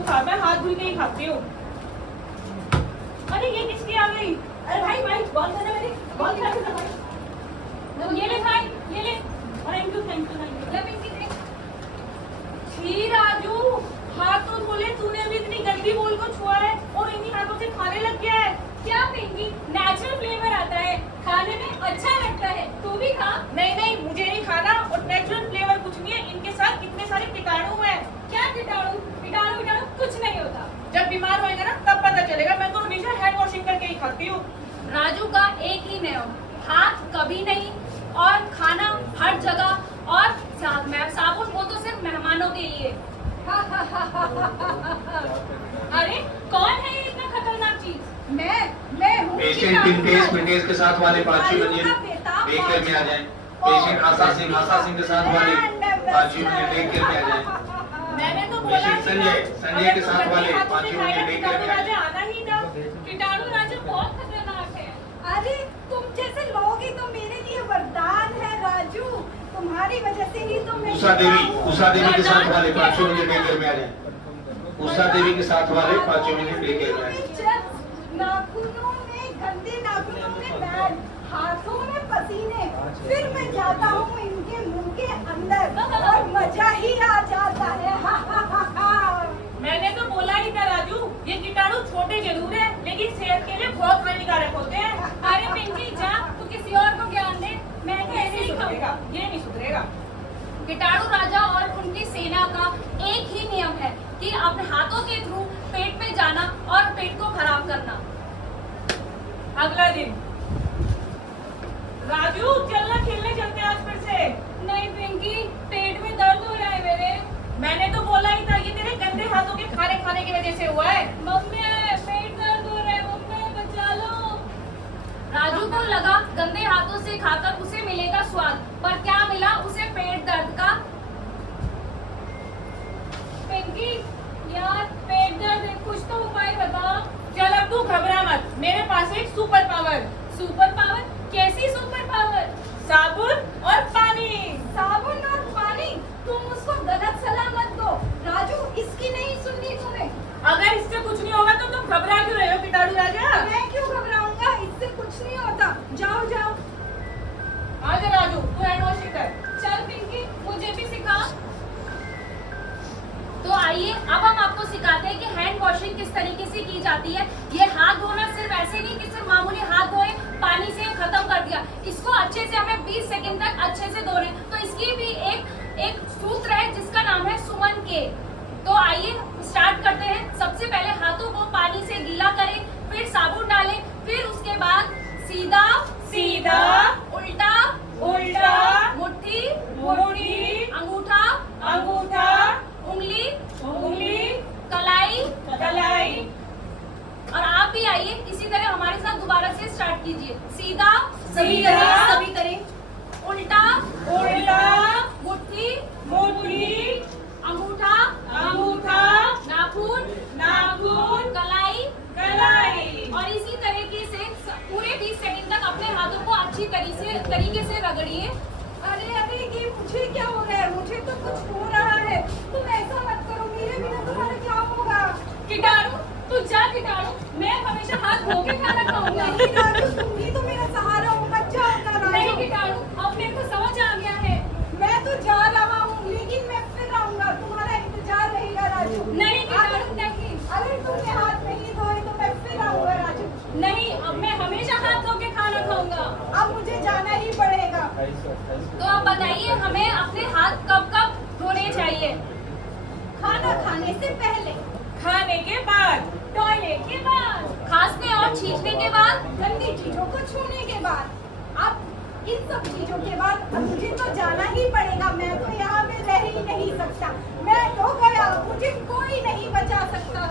तू खा, मैं हाथ धुल के ही खाती हूँ। अरे ये किसकी आ गई? अरे भाई भाई बॉल करना मेरी, बॉल करना भाई। ये ले भाई, ये ले। Thank you thank you thank you. ले पिंकी दे। छी राजू, हाथ तो धोले, तूने भी इतनी गंदी बोल को छुआ है और इन्हीं हाथों से खाने लग गया है। क्या पिंकी, नेचुरल फ्लेवर आता है, खाने में अच्छा लगता है, तू भी खा। नहीं नहीं, मुझे नहीं खाना, और नेचुरल फ्लेवर कुछ नहीं है, इनके साथ कितने सारे कीटाणु हैं। क्या कीटाणु? कीटाणु कीटाणु कुछ नहीं होता। जब बीमार होएगा ना तब पता चलेगा। मैं तो हमेशा हैंड वॉशिंग करके ही खाती हूँ। राजू का एक ही नियम, हाथ कभी नहीं, और खाना हर जगह, और साबुन वो तो सिर्फ मेहमानों के लिए। अरे कौन है ये इतना खतरनाक चीज? मैं हूँ। पेशेंट विंटेज के साथ वाले 5 यूनिट देख कर में आ जाएं। पेशेंट आशा सिंह के साथ वाले 5 यूनिट देख कर में आ जाएं। मैंने तो बोला पेशेंट संजय के साथ वाले 5 यूनिट देख कर में आ जाएं। आना ही था। कीटाणु राजा बहुत खतरनाक है। अरे तुम जैसे लोग ही तो मेरे लिए वरदान है राजू, तुम्हारी वजह से ही तो मैं उषा देवी के साथ वाले 5 यूनिट देख कर में आ जाएं। उषा देवी के साथ वाले 5 यूनिट देख कर में आ जाएं। नाखूनों में गंदे, नाखूनों में मैल, हाथों में पसीने, फिर मैं जाता हूँ इनके मुंह के अंदर और मजा ही आ जाता है। मैंने तो बोला ही था राजू, ये कीटाणु छोटे जरूर है लेकिन सेहत के लिए बहुत हानिकारक होते हैं। अरे पिंकी जा, तू किसी और को ज्ञान दे, मैं तो ऐसे ही खाऊंगा। ये नहीं सुधरेगा। कीटाणु राजा और उनकी सेना का एक ही नियम है कि अपने हाथों के थ्रू पेट में जाना और पेट को खराब करना। अगला दिन, राजू चलना, खेलने चलते हैं आज फिर से। नहीं पिंकी, पेट में दर्द हो रहा है मेरे। मैंने तो बोला ही था, ये तेरे गंदे हाथों के खाने की वजह से हुआ है। मम्मी पेट दर्द हो रहा है, मम्मी बचा लो। राजू को लगा गंदे हाथों से खाकर उसे मिलेगा स्वाद, पर क्या मिला उसे? पेट दर्द का। पिंकी यार, पेट दर्द है, कुछ तो उपाय बता। चल अब तू घबरा मत, मेरे पास एक सुपर पावर। Super power? कैसी सुपर पावर? साबुन और पानी। साबुन और पानी? तुम उसको गलत सलाह मत दो राजू, इसकी नहीं सुननी तुम्हें। अगर इससे कुछ नहीं होगा तो तुम घबरा क्यों रहे हो कीटाणु राजा? मैं क्यों घबराऊंगा, इससे कुछ नहीं होता। जाओ जाओ। आजा राजू, तू हैंड वॉशिंग कर। चल पिंकी, मुझे भी सिखा। तो आइए अब हम आपको सिखाते हैं कि हैंड वॉशिंग किस तरीके से की जाती है। ये हाथ धोना सिर्फ ऐसे नहीं कि सिर्फ मामूली हाथ धोए, पानी से खत्म कर दिया। इसको अच्छे से हमें 20 सेकंड तक अच्छे से धोने। तो इसकी भी एक सूत्र है जिसका नाम है सुमन के। तो आइए स्टार्ट करते हैं। सबसे पहले हाथों को पानी से गीला करें, फिर साबुन डालें, फिर उसके बाद सीधा सीधा, उल्टा उल्टा, मुट्ठी मुट्ठी, अंगूठा अंगूठा, उंगली उंगली, कलाई। कलाई। और आप भी आइए इसी तरह हमारे साथ दोबारा से स्टार्ट कीजिए। सीधा सीधा, सभी करें। उल्टा उल्टा, मुट्ठी मुट्ठी, अंगूठा अंगूठा, नाखून नाखून, कलाई। कलाई। और इसी तरीके से पूरे 20 सेकंड तक अपने हाथों को अच्छी तरीके से रगड़िए। अरे अरे ये मुझे क्या हो रहा है, मुझे तो कुछ हो रहा है। तुम ऐसा मत करो, मेरे बिना तुम्हारा क्या होगा। कीटाणु तू जा, कीटाणु मैं हमेशा हाथ धो के खाना खाऊंगा। नहीं राजू, तुम ही तो मेरा सहारा हो, मत जाओ ना नहीं राजू। कीटाणु, अब मेरे को समझ आ गया है। मैं तो जा रहा हूँ लेकिन मैं फिर आऊंगा, तुम्हारा इंतजार रहेगा राजू। नहीं कीटाणु नहीं। अरे तुमने हाथ नहीं धोए तो मैं फिर आऊंगा राजू। नहीं, अब मैं हमेशा हाथ धो के खाना खाऊंगा। अब मुझे जाना ही पड़ेगा। तो आप बताइए हमें अपने हाथ कब कब धोने चाहिए? खाना खाने से पहले, खाने के बाद, टॉयलेट के बाद, खांसने और छींकने के बाद, गंदी चीजों को छूने के बाद। अब इन सब चीजों के बाद अब मुझे तो जाना ही पड़ेगा। मैं तो यहाँ में रह ही नहीं सकता। मैं तो गया, मुझे कोई नहीं बचा सकता।